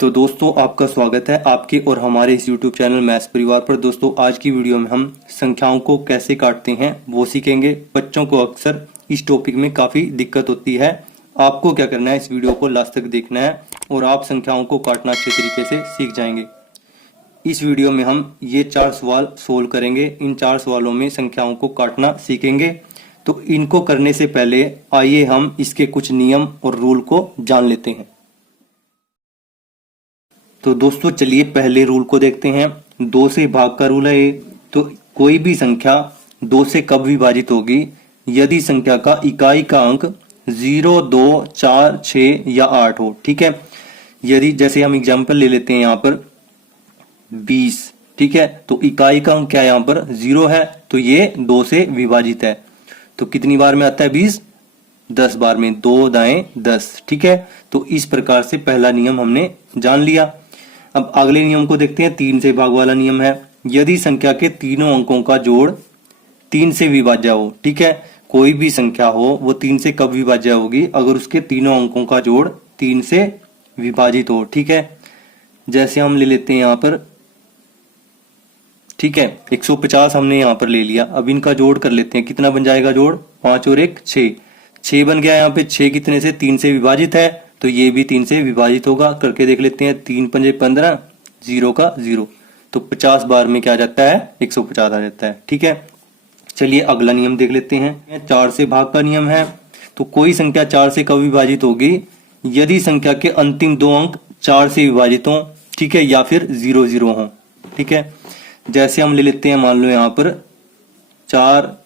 तो दोस्तों आपका स्वागत है आपके और हमारे इस YouTube चैनल मैथ्स परिवार पर। दोस्तों आज की वीडियो में हम संख्याओं को कैसे काटते हैं वो सीखेंगे। बच्चों को अक्सर इस टॉपिक में काफ़ी दिक्कत होती है। आपको क्या करना है, इस वीडियो को लास्ट तक देखना है और आप संख्याओं को काटना अच्छे तरीके से सीख जाएंगे। इस वीडियो में हम ये 4 सवाल सोल्व करेंगे। इन 4 सवालों में संख्याओं को काटना सीखेंगे। तो इनको करने से पहले आइए हम इसके कुछ नियम और रूल को जान लेते हैं। तो दोस्तों चलिए पहले रूल को देखते हैं। 2 से भाग का रूल है ये। तो कोई भी संख्या 2 से कब विभाजित होगी? यदि संख्या का इकाई का अंक 0, 2, 4, 6 या 8 हो। ठीक है, यदि जैसे हम एग्जांपल ले लेते हैं यहाँ पर 20। ठीक है, तो इकाई का अंक क्या है यहाँ पर 0 है, तो ये 2 से विभाजित है। तो कितनी बार में आता है 20? 10 बार में। 2 दाएं 10। ठीक है, तो इस प्रकार से पहला नियम हमने जान लिया। अब अगले नियम को देखते हैं। 3 से भाग वाला नियम है। यदि संख्या के तीनों अंकों का जोड़ 3 से विभाज्य हो। ठीक है, कोई भी संख्या हो वो 3 से कब विभाज्य होगी? अगर उसके तीनों अंकों का जोड़ 3 से विभाजित हो। ठीक है, जैसे हम ले लेते हैं यहाँ पर, ठीक है, 150 हमने यहाँ पर ले लिया। अब इनका जोड़ कर लेते हैं। कितना बन जाएगा जोड़? 5 और 1 6। 6 बन गया यहाँ पे। 6 कितने से? 3 से विभाजित है, तो ये भी 3 से विभाजित होगा। करके देख लेते हैं। 3 पंजे 15, 0 का 0। तो 50 बार में क्या आ जाता है? 150 आ जाता है। ठीक है, चलिए अगला नियम देख लेते हैं। 4 से भाग का नियम है। तो कोई संख्या 4 से कब विभाजित होगी? यदि संख्या के अंतिम 2 अंक 4 से विभाजित हो। ठीक है, या फिर 0 0 हो। ठीक है, जैसे हम ले लेते हैं, मान लो यहाँ पर 4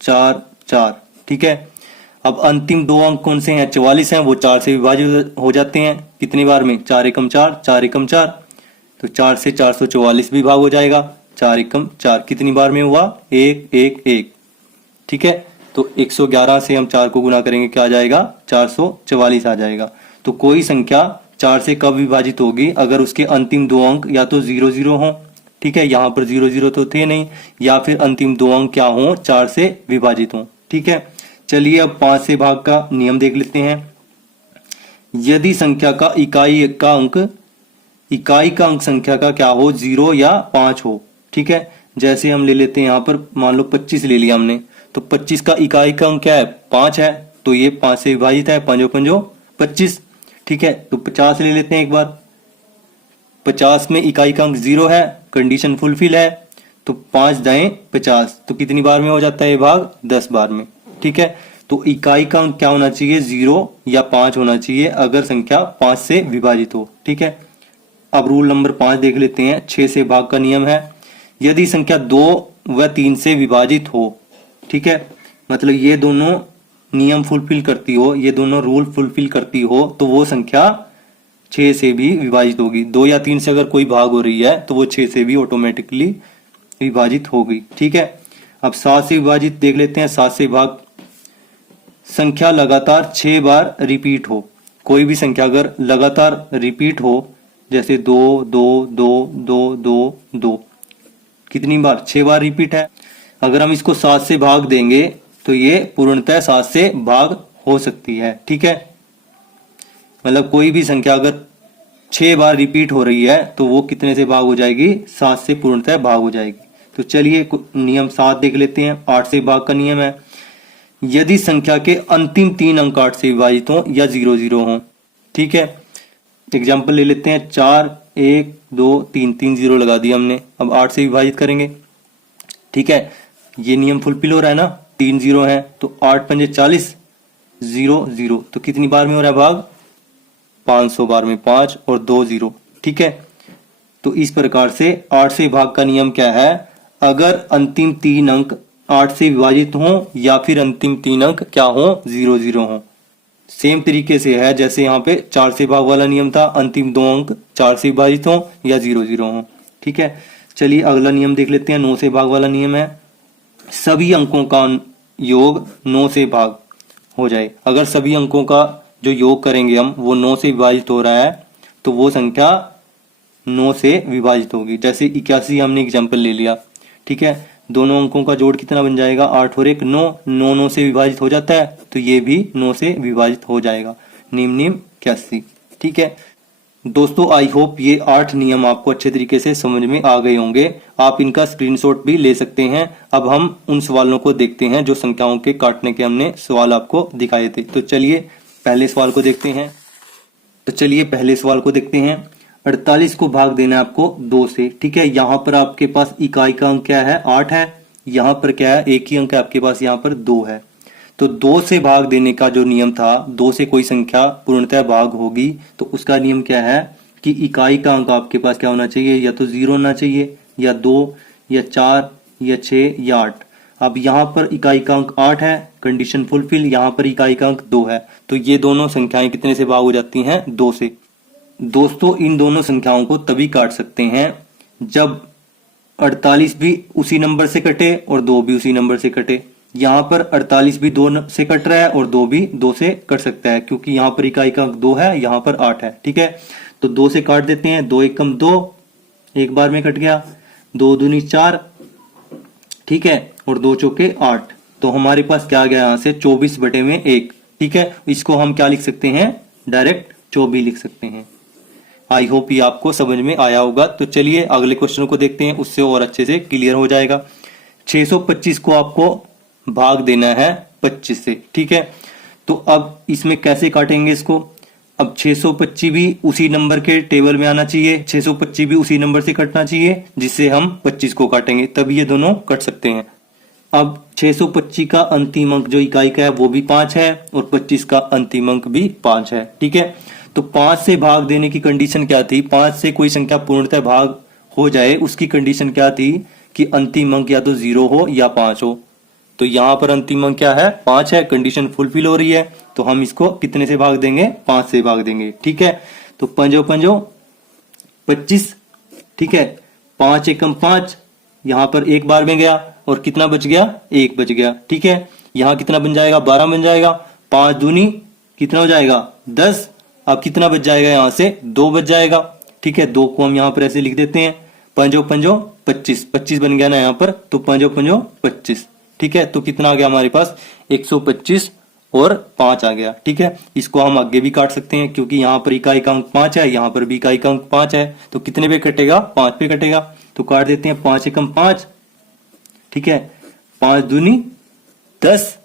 4 4। ठीक है, अब अंतिम 2 अंक कौन से हैं? 44 हैं, वो 4 से विभाजित हो जाते हैं। कितनी बार में? 4 एकम 4, 4 एकम 4। तो 4 से 444 भी भाग हो जाएगा। 4 एकम 4 कितनी बार में हुआ? 1 1 1। ठीक है, तो 111 से हम 4 को गुना करेंगे, क्या आ जाएगा? 444 आ जाएगा। तो कोई संख्या 4 से कब विभाजित होगी? अगर उसके अंतिम 2 अंक या तो 0 0 हो। ठीक है, यहाँ पर 0 0 तो थे नहीं, या फिर अंतिम 2 अंक क्या हो? 4 से विभाजित हो। ठीक है, चलिए अब 5 से भाग का नियम देख लेते हैं। यदि संख्या का इकाई का अंक संख्या का क्या हो? 0 या 5 हो। ठीक है, जैसे हम ले लेते हैं यहाँ पर, मान लो 25 ले लिया हमने। तो 25 का इकाई का अंक क्या है? 5 है, तो ये 5 से विभाजित है। 5 5 25। ठीक है, तो 50 ले लेते हैं एक बार। 50 में इकाई का अंक 0 है, कंडीशन फुलफिल है। तो 5 दाएं 50। तो कितनी बार में हो जाता है ये भाग? 10 बार में। ठीक है, तो इकाई का अंक क्या होना चाहिए? 0 या 5 होना चाहिए अगर संख्या 5 से विभाजित हो। ठीक है, अब रूल नंबर 5 देख लेते हैं। 6 से भाग का नियम है। यदि संख्या 2 व 3 से विभाजित हो। ठीक है, मतलब ये दोनों नियम फुलफिल करती हो, ये दोनों रूल फुलफिल करती हो, तो वो संख्या 6 से भी विभाजित होगी। 2 या 3 से अगर कोई भाग हो रही है तो वो 6 से भी ऑटोमेटिकली विभाजित होगी। ठीक है, अब 7 से विभाजित देख लेते हैं। 7 से भाग संख्या लगातार 6 बार रिपीट हो। कोई भी संख्या अगर लगातार रिपीट हो, जैसे 2 2 2 2 2 2, कितनी बार? 6 बार रिपीट है। अगर हम इसको 7 से भाग देंगे तो ये पूर्णतः 7 से भाग हो सकती है। ठीक है, मतलब कोई भी संख्या अगर 6 बार रिपीट हो रही है तो वो कितने से भाग हो जाएगी? 7 से पूर्णतः भाग हो जाएगी। तो चलिए नियम 7 देख लेते हैं। 8 से भाग का नियम है। यदि संख्या के अंतिम 3 अंक 8 से विभाजित हो या 0 0 हो। ठीक है, एग्जाम्पल ले लेते हैं। 4 1 2 3, 3 0 लगा दिया हमने। अब 8 से विभाजित करेंगे। ठीक है, ये नियम फुलफिल हो रहा है ना, 3 0 है, तो 8 पंजे 40, 0 0। तो कितनी बार में हो रहा है भाग? 500 बार में। 5 और 2 0। ठीक है, तो इस प्रकार से 8 से भाग का नियम क्या है? अगर अंतिम 3 अंक 8 से विभाजित हो या फिर अंतिम 3 अंक क्या हो? 0 0 हो। सेम तरीके से है जैसे यहाँ पे 4 से भाग वाला नियम था। अंतिम 2 अंक 4 से विभाजित हो या 0 0 हो। ठीक है, चलिए अगला नियम देख लेते हैं। 9 से भाग वाला नियम है। सभी अंकों का योग 9 से भाग हो जाए। अगर सभी अंकों का जो योग करेंगे हम वो 9 से विभाजित हो रहा है तो वो संख्या 9 से विभाजित होगी। जैसे 81 हमने एग्जाम्पल ले लिया। ठीक है, दोनों अंकों का जोड़ कितना बन जाएगा? 8 और 1 9। 9 9 से विभाजित हो जाता है, तो ये भी 9 से विभाजित हो जाएगा। निम निम 81। ठीक है, दोस्तों आई होप ये 8 नियम आपको अच्छे तरीके से समझ में आ गए होंगे। आप इनका स्क्रीनशॉट भी ले सकते हैं। अब हम उन सवालों को देखते हैं जो संख्याओं के काटने के हमने सवाल आपको दिखाए थे। तो चलिए पहले सवाल को देखते हैं। 48 को भाग देना है आपको 2 से। ठीक है, यहाँ पर आपके पास इकाई का अंक क्या है, 8 है। यहाँ पर क्या है, एक ही अंक है आपके पास, यहाँ पर 2 है। तो 2 से भाग देने का जो नियम था, 2 से कोई संख्या पूर्णतः भाग होगी तो उसका नियम क्या है कि इकाई का अंक आपके पास क्या होना चाहिए, या तो 0 होना चाहिए, या 2, या 4, या 6, या 8। अब यहाँ पर इकाई का अंक 8 है, कंडीशन फुलफिल। यहाँ पर इकाई का अंक 2 है, तो ये दोनों संख्याएं कितने से भाग हो जाती हैं, 2 से। दोस्तों इन दोनों संख्याओं को तभी काट सकते हैं जब 48 भी उसी नंबर से कटे और 2 भी उसी नंबर से कटे। यहाँ पर 48 भी 2 से कट रहा है और 2 भी 2 से कट सकता है, क्योंकि यहाँ पर इकाई का अंक 2 है, यहाँ पर 8 है। ठीक है, तो 2 से काट देते हैं। 2 एकम 2, एक बार में कट गया। 2 दूनी 4, ठीक है, और 2 चौके 8। तो हमारे पास क्या आ गया यहाँ से, 24/1। ठीक है, इसको हम क्या लिख सकते हैं, डायरेक्ट 24 लिख सकते हैं। आई होप ये आपको समझ में आया होगा। तो चलिए अगले क्वेश्चन को देखते हैं, उससे और अच्छे से क्लियर हो जाएगा। 625 को आपको भाग देना है 25 से। ठीक है, तो अब इसमें कैसे काटेंगे इसको। अब 625 भी उसी नंबर के टेबल में आना चाहिए, 625 भी उसी नंबर से कटना चाहिए जिससे हम 25 को काटेंगे, तब ये दोनों कट सकते हैं। अब 625 का अंतिम अंक जो इकाई का है वो भी 5 है और 25 का अंतिम अंक भी 5 है। ठीक है, तो 5 से भाग देने की कंडीशन क्या थी, 5 से कोई संख्या पूर्णतः भाग हो जाए उसकी कंडीशन क्या थी कि अंतिम अंक या तो 0 हो या 5 हो। तो यहां पर अंतिम अंक क्या है, 5 है, कंडीशन फुलफिल हो रही है, तो हम इसको कितने से भाग देंगे, 5 से भाग देंगे। ठीक है, तो 5 5 25। ठीक है, 5 एकम 5, यहां पर एक बार में गया और कितना बच गया, 1 बच गया। ठीक है, यहां कितना बन जाएगा, 12 बन जाएगा। 5 दूनी कितना हो जाएगा, 10। अब कितना बच जाएगा, यहां से 2 बच जाएगा। ठीक है, 2 को हम यहां पर ऐसे लिख देते हैं, 5 5 25, 25 बन गया ना यहाँ पर, तो 5 5 25। ठीक है, तो कितना आ गया हमारे पास, 125 और 5 आ गया। ठीक है, इसको हम आगे भी काट सकते हैं क्योंकि यहाँ पर इकाई का अंक 5 है, यहाँ पर भी इकाई का अंक 5 है, तो कितने पे कटेगा, 5 पे कटेगा। तो काट देते हैं, 5 एकम 5। ठीक है, 5 दूनी 10,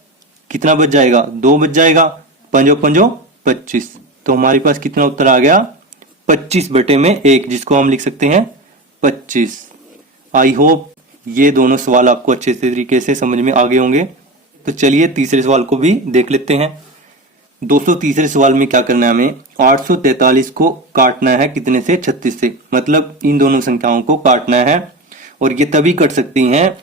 कितना बच जाएगा, 2 बच जाएगा। 5 5 25, तो हमारे पास कितना उत्तर आ गया, 25/1, जिसको हम लिख सकते हैं 25। आई होप ये दोनों सवाल आपको अच्छे तरीके से समझ में आ गए होंगे। तो चलिए तीसरे सवाल को भी देख लेते हैं। दोस्तों तीसरे सवाल में क्या करना है, हमें 843 को काटना है कितने से, 36 से। मतलब इन दोनों संख्याओं को काटना है, और ये तभी कट सकती हैं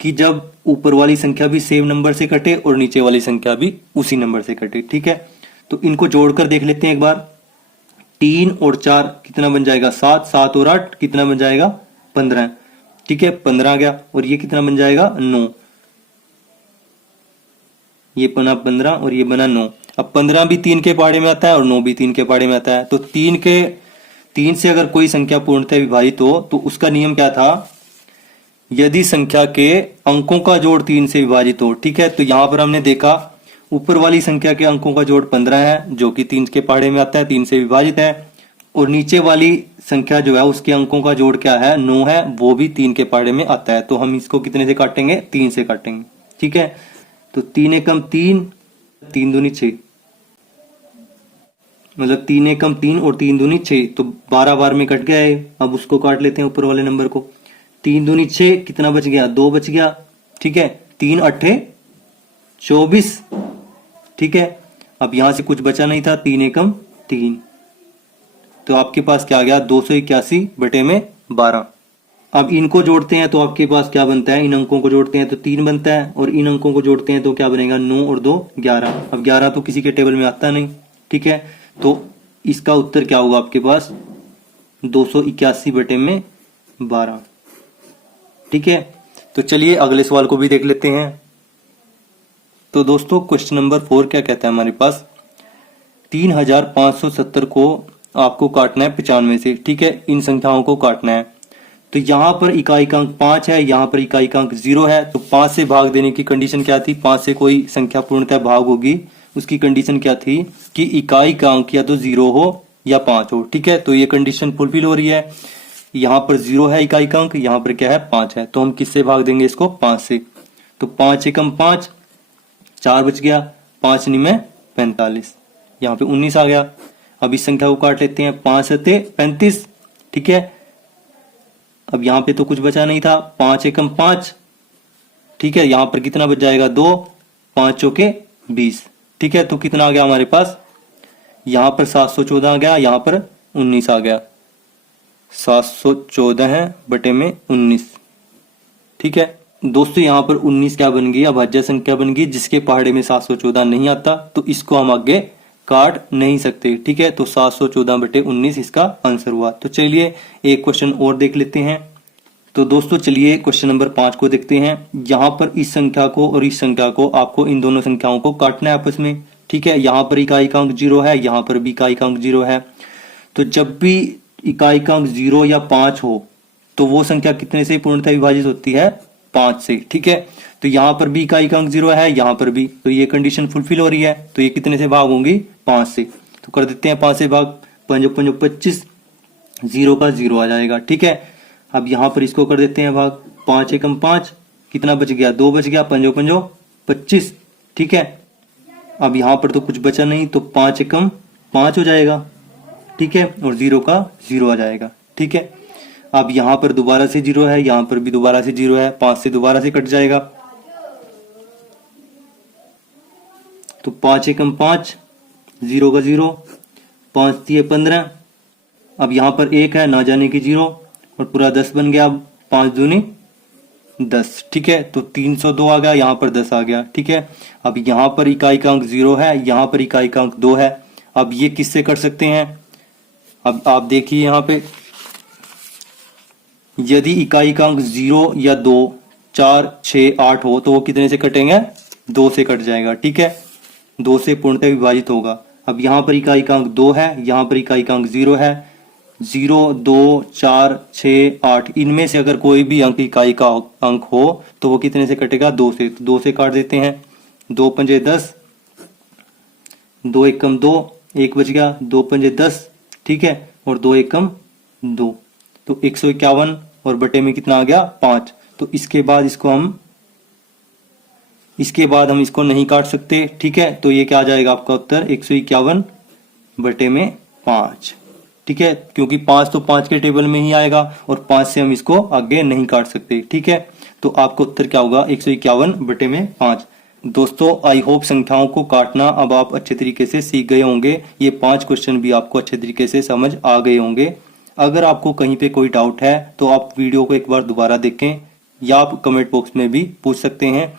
कि जब ऊपर वाली संख्या भी सेम नंबर से कटे और नीचे वाली संख्या भी उसी नंबर से कटे। ठीक है, तो इनको जोड़कर देख लेते हैं एक बार। 3 और 4 कितना बन जाएगा, 7, 7 और 8 कितना बन जाएगा, 15। ठीक है, 15 आ गया, और ये कितना बन जाएगा, 9। ये बना 15 और ये बना 9। अब 15 भी 3 के पाड़े में आता है और 9 भी 3 के पाड़े में आता है। तो 3 से अगर कोई संख्या पूर्णतः विभाजित हो तो उसका नियम क्या था, यदि संख्या के अंकों का जोड़ 3 से विभाजित हो। ठीक है, तो यहां पर हमने देखा ऊपर वाली संख्या के अंकों का जोड़ 15 है जो कि 3 के पाड़े में आता है, 3 से विभाजित है, और नीचे वाली संख्या जो है उसके अंकों का जोड़ क्या है, 9 है, वो भी 3 के पाड़े में आता है। तो हम इसको कितने से काटेंगे, 3 से काटेंगे। ठीक है, तो 3 एकम 3, 3 दूनी 6, मतलब 3 एकम 3 और 3 दूनी 6, तो 12 बार में कट गया है। अब उसको काट लेते हैं ऊपर वाले नंबर को। 3 दूनी 6, कितना बच गया, 2 बच गया। ठीक है, 3 8 24। ठीक है, अब यहां से कुछ बचा नहीं था, 3 एकम 3, तो आपके पास क्या आ गया, 281/12। अब इनको जोड़ते हैं तो आपके पास क्या बनता है, इन अंकों को जोड़ते हैं तो 3 बनता है, और इन अंकों को जोड़ते हैं तो क्या बनेगा, 9 और 2 11। अब 11 तो किसी के टेबल में आता नहीं। ठीक है, तो इसका उत्तर क्या होगा आपके पास, 281/12। ठीक है, तो चलिए अगले सवाल को भी देख लेते हैं। तो दोस्तों क्वेश्चन नंबर 4 क्या कहता है हमारे पास, 3570 को आपको काटना है 95 से। ठीक है, इन संख्याओं को काटना है। तो यहां पर इकाई का अंक 5 है, यहां पर इकाई का अंक 0 है, तो 5 से भाग देने की कंडीशन क्या थी, 5 से कोई संख्या पूर्णतः भाग होगी उसकी कंडीशन क्या थी कि इकाई का अंक या तो 0 हो या 5 हो। ठीक है, तो ये कंडीशन फुलफिल हो रही है। यहाँ पर 0 है इकाई का अंक, यहाँ पर क्या है 5 है, तो हम किससे भाग देंगे इसको 5 से। तो 5 एकम 5, 4 बच गया, 5 निमे 45, यहाँ पे 19 आ गया। अब इस संख्या को काट लेते हैं, 5 सते 35। ठीक है, अब यहाँ पे तो कुछ बचा नहीं था, 5 एकम 5। ठीक है, यहाँ पर कितना बच जाएगा 2, 5 चौके 20। ठीक है, तो कितना आ गया हमारे पास, यहाँ पर 714 आ गया, यहाँ पर 19 आ गया। 714 है बटे में 19। ठीक है दोस्तों, यहाँ पर 19 क्या बन गई, अभाज्य संख्या बन गई, जिसके पहाड़े में 714 नहीं आता तो इसको हम आगे काट नहीं सकते। ठीक है, तो 714 बटे 19 इसका आंसर हुआ। तो चलिए एक क्वेश्चन और देख लेते हैं। तो दोस्तों चलिए क्वेश्चन नंबर 5 को देखते हैं। यहाँ पर इस संख्या को और इस संख्या को आपको इन दोनों संख्याओं को काटना है आपस में। ठीक है, यहाँ पर इकाई का अंक 0 है, यहाँ पर भी इकाई का अंक 0 है। तो जब भी इकाई का अंक 0 या 5 हो तो वो संख्या कितने से पूर्णतः विभाजित होती है, 5 से। ठीक है, तो यहाँ पर भी इकाई का अंक 0 है, यहाँ पर भी, तो ये कंडीशन फुलफिल हो रही है। तो ये कितने से भाग होंगी, 5 से। तो कर देते हैं 5 से भाग, 5 5 25, 0 का 0 आ जाएगा। ठीक है, अब यहाँ पर इसको कर देते हैं भाग, 5 एकम 5, कितना बच गया, 2 बच गया, 5 5 25। ठीक है, अब यहाँ पर तो कुछ बचा नहीं, तो 5 एकम 5 हो जाएगा। ठीक है, और 0 का 0 आ जाएगा। ठीक है, अब यहाँ पर दोबारा से 0 है, यहाँ पर भी दोबारा से 0 है, 5 से दोबारा से कट जाएगा। तो 5 एकम 5, 0 का 0, 5 दिए 15। अब यहाँ पर 1 है, ना जाने की 0, और पूरा 10 बन गया। अब 5 दूनी 10। ठीक है, तो 302 आ गया, यहाँ पर 10 आ गया। ठीक है, अब यहाँ पर इकाई का अंक 0 है, यहाँ पर इकाई का अंक 2 है। अब ये किससे कर सकते हैं, अब आप देखिए यहाँ पे, यदि इकाई का अंक 0 या 2, 4, 6, 8 हो तो वो कितने से कटेंगे, 2 से कट जाएगा। ठीक है, 2 से पूर्णतः विभाजित होगा। अब यहाँ पर इकाई का अंक 2 है, यहाँ पर इकाई का अंक 0 है। 0, 2, 4, 6, 8 इनमें से अगर कोई भी अंक इकाई का अंक हो तो वो कितने से कटेगा, 2 से। तो 2 से काट देते हैं, 2 पंजे 10, 2 एकम 2, 1 बच गया, 2 पंजे 10। ठीक है, और 2 एकम 2, तो 151, और बटे में कितना आ गया, 5। तो इसके बाद हम इसको नहीं काट सकते। ठीक है, तो ये क्या आ जाएगा आपका उत्तर, 151 बटे में 5। ठीक है, क्योंकि 5 तो 5 के टेबल में ही आएगा, और 5 से हम इसको आगे नहीं काट सकते। ठीक है, तो आपका उत्तर क्या होगा, 151 बटे में 5। दोस्तों आई होप संख्याओं को काटना अब आप अच्छे तरीके से सीख गए होंगे। ये 5 क्वेश्चन भी आपको अच्छे तरीके से समझ आ गए होंगे। अगर आपको कहीं पे कोई डाउट है तो आप वीडियो को एक बार दोबारा देखें, या आप कमेंट बॉक्स में भी पूछ सकते हैं।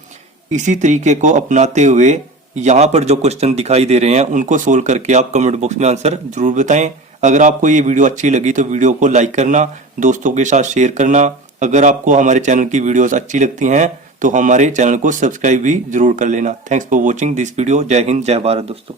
इसी तरीके को अपनाते हुए यहाँ पर जो क्वेश्चन दिखाई दे रहे हैं उनको सोल्व करके आप कमेंट बॉक्स में आंसर जरूर बताएं। अगर आपको ये वीडियो अच्छी लगी तो वीडियो को लाइक करना, दोस्तों के साथ शेयर करना। अगर आपको हमारे चैनल की वीडियोस अच्छी लगती हैं तो हमारे चैनल को सब्सक्राइब भी जरूर कर लेना। Thanks for watching this video. जय हिंद, जय भारत दोस्तों।